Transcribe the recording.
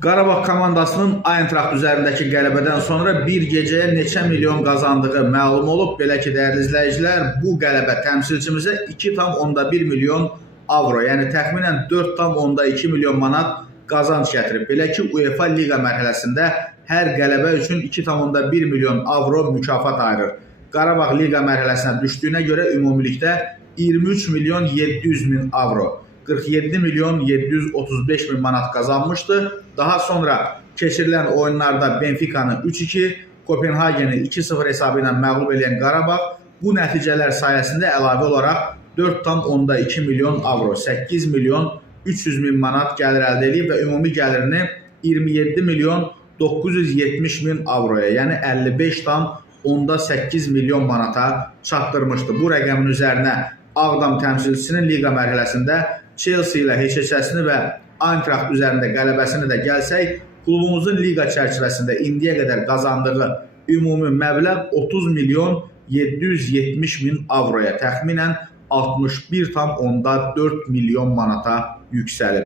Qarabağ komandasının Eintracht üzərindəki qələbədən sonra bir gecəyə neçə milyon qazandığı məlum olub. Belə ki, dəyərli izləyicilər, bu qələbə təmsilçimizə 2,1 milyon avro, yəni təxminən 4,2 milyon manat qazanc gətirib. Belə ki, UEFA Liqa mərhələsində hər qələbə üçün 2,1 milyon avro mükafat ayırır. Qarabağ Liqa mərhələsinə düşdüyünə görə ümumilikdə 23 milyon 700 min avro, 47 milyon 735 min manat qazanmışdı. Daha sonra keçirilən oyunlarda Benfica'nı 3-2, Kopenhagen'i 2-0 hesabı ilə məğlub edən Qarabağ bu nəticələr sayəsində əlavə olaraq 4,2 milyon avro, 8 milyon 300 min manat gəlir əldə edib və ümumi gəlirini 27 milyon 970 min avroya, yəni 55,8 milyon manata çatdırmışdı. Bu rəqəmin üzərinə Ağdam təmsilçisinin Liqa mərhələsində Chelsea ilə heçəçəsini və Eintracht üzərində qələbəsini də gəlsək, klubumuzun Liqa çərçivəsində indiyə qədər qazandığı ümumi məbləğ 30 milyon 770 min avroya, təxminən 61,4 milyon manata yüksəlir.